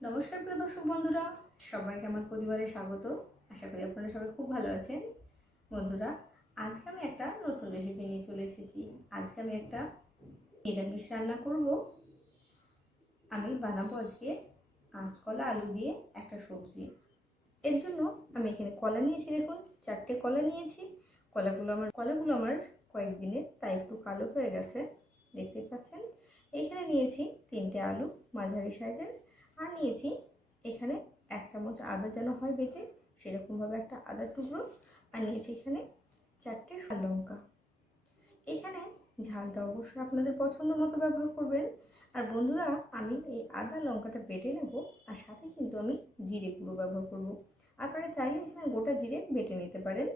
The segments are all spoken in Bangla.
নমস্কার প্রিয় দর্শক বন্ধুরা, সবাইকে আমার পরিবারে স্বাগত। আশা করি আপনারা সবাই খুব ভালো আছেন। বন্ধুরা, আজকে আমি একটা নতুন রেসিপি নিয়ে চলে এসেছি। আজকে আমি একটা নিরামিষ রান্না করব। আমি বানাবো আজকে কাঁচকলা আলু দিয়ে একটা সবজি। এর জন্য আমি এখানে কলা নিয়েছি, দেখুন 4টে কলা নিয়েছি। কলাগুলো আমার কয়েকদিনের, তাই একটু কালো হয়ে গেছে, দেখতে পাচ্ছেন। এইখানে নিয়েছি 3টে আলু মাঝারি সাইজের, আর নিয়েছি এখানে 1 চামচ আদা, যেন হয় বেটে সেরকমভাবে একটা আদার টুকরো, আর নিয়েছি এখানে 4টে লঙ্কা। এখানে ঝালটা অবশ্যই আপনাদের পছন্দ মতো ব্যবহার করবেন। আর বন্ধুরা, আমি এই আদা লঙ্কাটা বেটে নেব, আর সাথে কিন্তু আমি জিরে গুঁড়ো ব্যবহার করব। আপনারা চাইলে এখানে গোটা জিরে বেটে নিতে পারেন।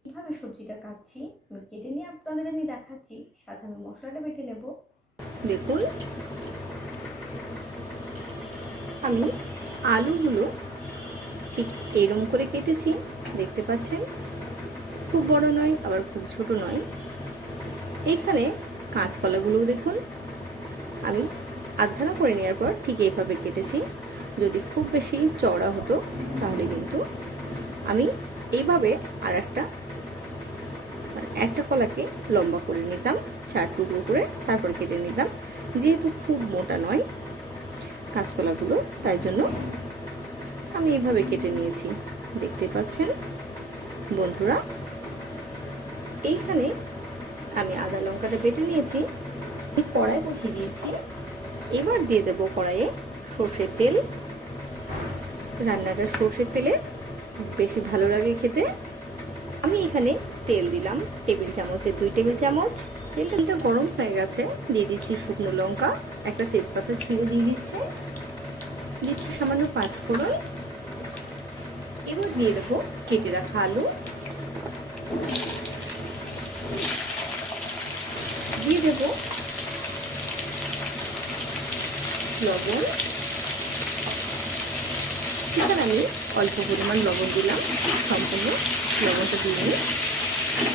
কীভাবে সবজিটা কাটছি আমি কেটে নিয়ে আপনাদের আমি দেখাচ্ছি, সাথে আমি মশলাটা বেটে নেব। দেখুন, আমি আলুগুলো ঠিক এরকম করে কেটেছি, দেখতে পাচ্ছেন। খুব বড় নয়, আবার খুব ছোট নয়। এইখানে কাঁচকলাগুলোও দেখুন, আমি আধখানা করে নেওয়ার পর ঠিক এইভাবে কেটেছি। যদি খুব বেশি চওড়া হতো তাহলে কিন্তু আমি এইভাবে আর একটা কলাকে লম্বা করে নিতাম, 4 টুকরো করে তারপর কেটে নিতাম। যেহেতু খুব মোটা নয় কাঁচকলাগুলো, তাই জন্য আমি এইভাবে কেটে নিয়েছি, দেখতে পাচ্ছেন। বন্ধুরা, এইখানে আমি আদা লঙ্কাটা বেটে নিয়েছি, কড়াই বসিয়ে দিয়েছি। এবার দিয়ে দেবো কড়াইয়ে সর্ষের তেল। রান্নাটা সর্ষের তেলে বেশি ভালো লাগে খেতে। আমি এখানে তেল দিলাম টেবিল চামচে 2 টেবিল চামচ। তেলটা গরম হয়ে গেছে, দিয়ে দিচ্ছি শুকনো লঙ্কা, একটা তেজপাতা ছিঁড়ে দিয়ে দিচ্ছি সামান্য 5 ফোড়ন। এবার দিয়ে দেবো কেটে রাখা আলু, দিয়ে দেবো লবণ। এবার আমি অল্প পরিমাণ লবণ দিলাম, সম্পূর্ণ লবণটা দিইনি।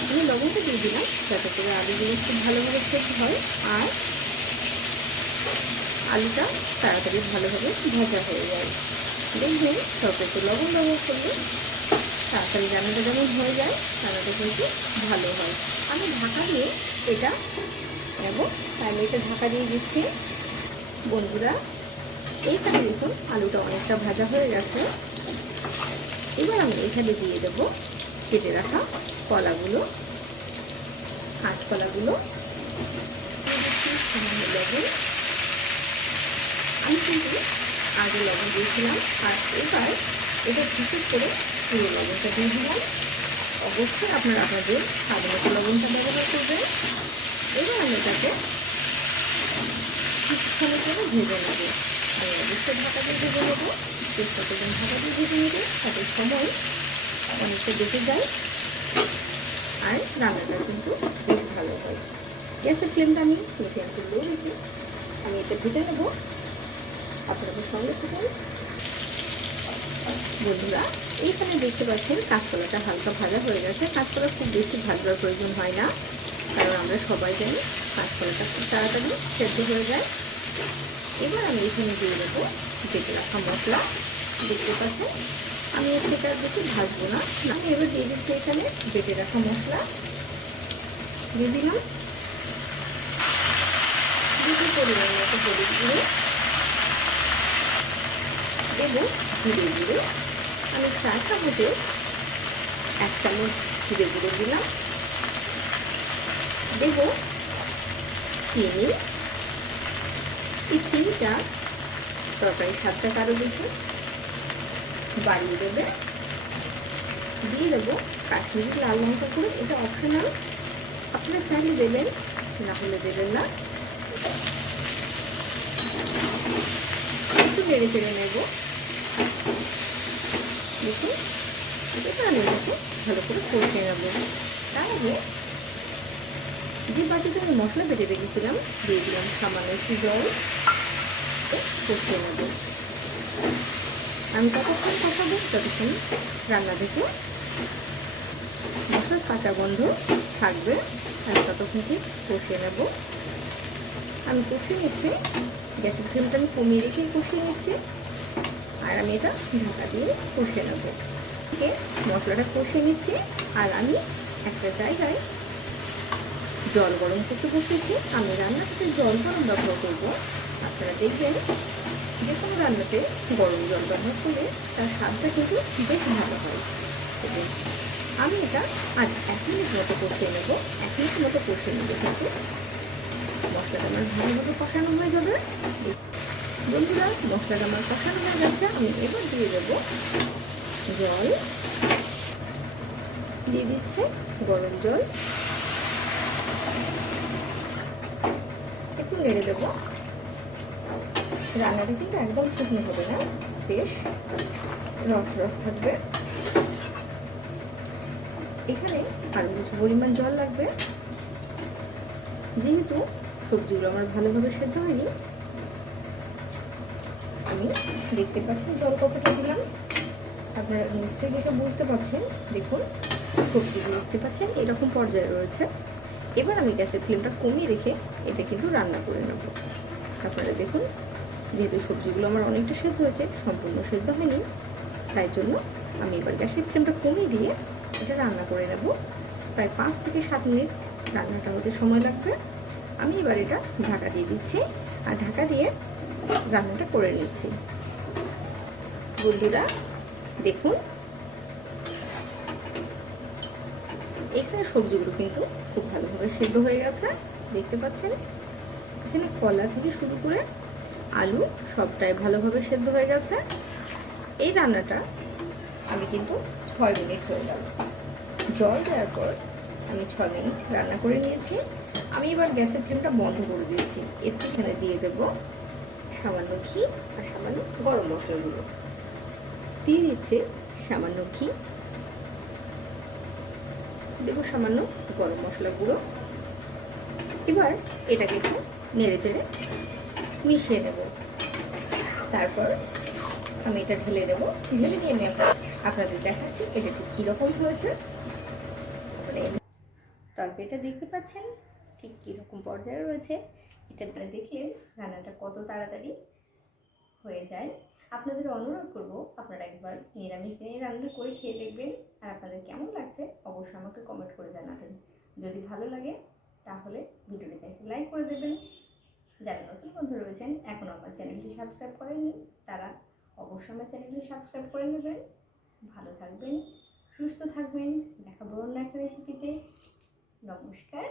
আমি লবণটা দিয়ে দিলাম যাতে করে আলুগুলো খুব ভালোভাবে সেদ্ধ হয়, আর আলুটা তাড়াতাড়ি ভালোভাবে ভাজা হয়ে যায়। দেখবেন সবকিছু লবণ ব্যবহার করলে তাড়াতাড়ি রান্নাটা যেমন হয়ে যায়, রান্নাটা কিন্তু ভালো হয়। আমি ঢাকা দিয়ে এটা নেব, তাই আমি এটা ঢাকা দিয়ে দিচ্ছি। বন্ধুরা, এইখানে দেখুন আলুটা অনেকটা ভাজা হয়ে গেছে। এবার আমি এখানে দিয়ে দেবো কেটে রাখা কলাগুলো, কাঁচকলাগুলো। লবণ, আমি কিন্তু আগে লবণ দিয়েছিলাম, আর এবার এটা বিশেষ করে পুরো লবণটা দিয়ে দিলাম। অবশ্যই আপনারা আপনাদের স্বাদ মতো লবণটা ব্যবহার করবেন। এবার আমি এটাকে কিছুক্ষণের জন্য ভেজে নেব। আমি অবশ্যই ঢাকা দিয়ে ভেজে নেবো, চেষ্টা করবেন ঢাকা দিয়ে ভেজে নেবে, তাতে সময় অনেকটা বেঁচে যায়, আর রান্নাটা কিন্তু বেশ ভালো হয়। গ্যাসের ফ্লেমটা আমি মিডিয়াম টু লো রেখে আমি এটা ভেজে নেব। আপনাদের সঙ্গে থাকুন। বন্ধুরা, এইখানে দেখতে পাচ্ছেন কাঁচকলাটা হালকা ভাজা হয়ে গেছে। কাঁচকলা খুব বেশি ভাজার প্রয়োজন হয় না, কারণ আমরা সবাই জানি কাঁচকলাটা খুব তাড়াতাড়ি সেদ্ধ হয়ে যায়। এবার আমি এখানে দিয়ে দেবো বেটে রাখা মশলা, দেখতে পাচ্ছেন। আমি সেটা বেশি ভাজবো না, আমি এবার দিয়ে দিচ্ছি এখানে বেটে রাখা মশলা। দিয়ে দিলাম দুটো পরিমাণ মতো হলুদ গুঁড়ো, দেবো জিরে গুঁড়ো। আমি 4 চামচে 1 চামচ জিরে গুঁড়ো দিলাম। দেব চিনি। এই চিনিটা তরকারি স্বাদটা আরও বেশি বাড়িয়ে দেবে। দিয়ে দেবো কাশ্মীরি লাল লঙ্কা গুঁড়ো, এটা অপশনাল, আপনারা চাইলে দেবেন, না হলে দেবেন না। একটু নেড়ে চেড়ে নেব। দেখুন, এটা আমি এটাকে ভালো করে কষিয়ে নেব। তার আগে যে বাটিতে আমি মশলা বেটে রেখেছিলাম দিয়ে দিলাম সামান্য একটু জল, কষিয়ে নেব। আমি ততক্ষণ কষাবো যতক্ষণ রান্না থেকে মশলার কাঁচা গন্ধ থাকবে, আমি ততক্ষণকে কষিয়ে নেব। আমি কষিয়ে নিচ্ছি, গ্যাসের ফ্লেমটা আমি কমিয়ে রেখেই কষিয়ে নিচ্ছি। আর আমি এটা ঢাকা দিয়ে কষিয়ে নেবো। মশলাটা কষিয়ে নিচ্ছি আর আমি একটা জায়গায় জল গরম করতে বসেছি। আমি রান্নাটাতে জল গরম ব্যবহার করবো। আপনারা দেখবেন যে কোনো রান্নাতে গরম জল ব্যবহার করলে তার স্বাদটা কিন্তু বেশ ভালো হয়। আমি এটা আজ 1 মিনিট মতো কষিয়ে নেবো। 1 মিনিট মতো কষিয়ে নেবো, কিন্তু মশলাটা আমার ভালোভাবে কষানো হয়ে যাবে। বন্ধুরা, মশলাটা আমার কষানো হয়ে গেছে। আমি এবার দিয়ে দেবো জল, দিয়ে দিচ্ছে গরম জল, একটু নেড়ে দেবো। রান্নাটা কিন্তু একদম শুকনো হবে না, বেশ রস রস থাকবে। এখানে আরও কিছু পরিমাণ জল লাগবে, যেহেতু সবজিগুলো আমার ভালোভাবে সেদ্ধ হয়নি। আমি দেখতে পাচ্ছি জল কতটা দিলাম, আপনারা নিশ্চয়ই দেখে বুঝতে পারছেন। দেখুন সবজিগুলো দেখতে পাচ্ছেন এরকম পর্যায়ে রয়েছে। এবার আমি গ্যাসের ফ্লেমটা কমিয়ে রেখে এটা কিন্তু রান্না করে নেব। আপনারা দেখুন, যেহেতু সবজিগুলো আমার অনেকটা সেদ্ধ হয়েছে, সম্পূর্ণ সেদ্ধ হয়নি, তাই জন্য আমি এবার গ্যাসের ফ্লেমটা কমিয়ে দিয়ে এটা রান্না করে নেব। প্রায় 5 থেকে 7 মিনিট রান্নাটা হতে সময় লাগবে। আমি এবার এটা ঢাকা দিয়ে দিচ্ছি আর ঢাকা দিয়ে রান্নাটা করে নিচ্ছি। বন্ধুরা দেখুন, এখানে সবজিগুলো কিন্তু খুব ভালোভাবে সেদ্ধ হয়ে গেছে, দেখতে পাচ্ছেন। এখানে কলা থেকে শুরু করে আলু সবটাই ভালোভাবে সেদ্ধ হয়ে গেছে। এই রান্নাটা আমি কিন্তু 6 মিনিট হয়ে গেল। জল দেওয়ার পর আমি 6 মিনিট রান্না করে নিয়েছি। আমি এবার গ্যাসের ফ্লেমটা বন্ধ করে দিয়েছি। এখানে দিয়ে দেব সামান্য ঘি আর সামান্য গরম মশলাগুলো। দিয়ে দিচ্ছে সামান্য ঘি, দেবো সামান্য গরম মশলা গুঁড়ো। এবার এটাকে একটু নেড়ে চেড়ে মিশিয়ে নেব। তারপর আমি এটা ঢেলে দেবো। ঢেলে দিয়ে আমি আপনাদের দেখাচ্ছি এটা ঠিক কীরকম হয়েছে। তরকারিটা দেখতে পাচ্ছেন ঠিক কীরকম পর্যায়ে রয়েছে। এটা আপনারা দেখলে রান্নাটা কত তাড়াতাড়ি হয়ে যায়। আপনাদের অনুরোধ করব আপনারা একবার নিরামিষ দিনে রান্না করে খেয়ে দেখবেন, আর আপনাদের কেমন লাগছে অবশ্যই আমাকে কমেন্ট করে জানাবেন। যদি ভালো লাগে তাহলে ভিডিওটিতে লাইক করে দেবেন। যারা নতুন বন্ধু রয়েছেন এখনও আমার চ্যানেলটি সাবস্ক্রাইব করেননি, তারা অবশ্যই আমার চ্যানেলটি সাবস্ক্রাইব করে নেবেন। ভালো থাকবেন, সুস্থ থাকবেন। দেখাবো অন্য একটা রেসিপিতে। নমস্কার।